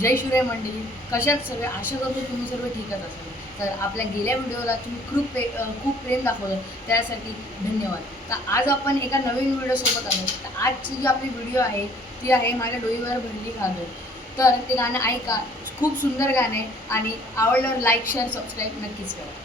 जय शिवराय मंडळी, कशात सगळे? आशा करतो तुम्ही सर्व ठीकच असाल. तर आपल्या गेल्या व्हिडिओला तुम्ही खूप प्रेम दाखवलं, त्यासाठी धन्यवाद. तर आज आपण एका नवीन व्हिडिओसोबत आलो. तर आजची जी आपली व्हिडिओ आहे ती आहे माझ्या डोईवर भरली घागर. तर ते गाणं ऐका, खूप सुंदर गाणे, आणि आवडल्यावर लाईक, शेअर, सबस्क्राईब नक्कीच करा.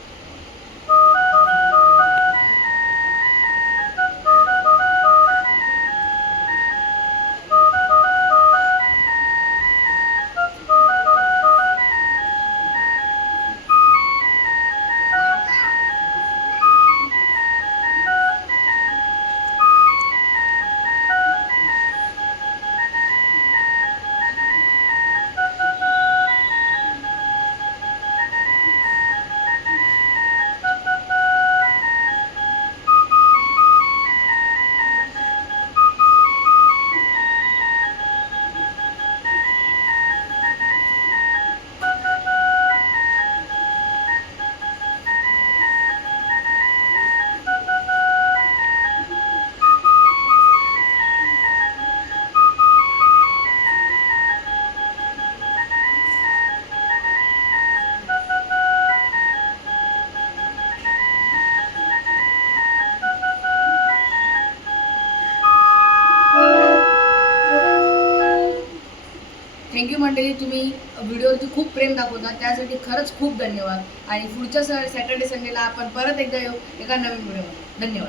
थँक्यू मंडळी, तुम्ही व्हिडिओवरती खूप प्रेम दाखवता, त्यासाठी खरंच खूप धन्यवाद. आणि पुढच्या सॅटर्डे संडेला आपण परत एकदा येऊ एका नवीन व्हिडिओमध्ये. धन्यवाद.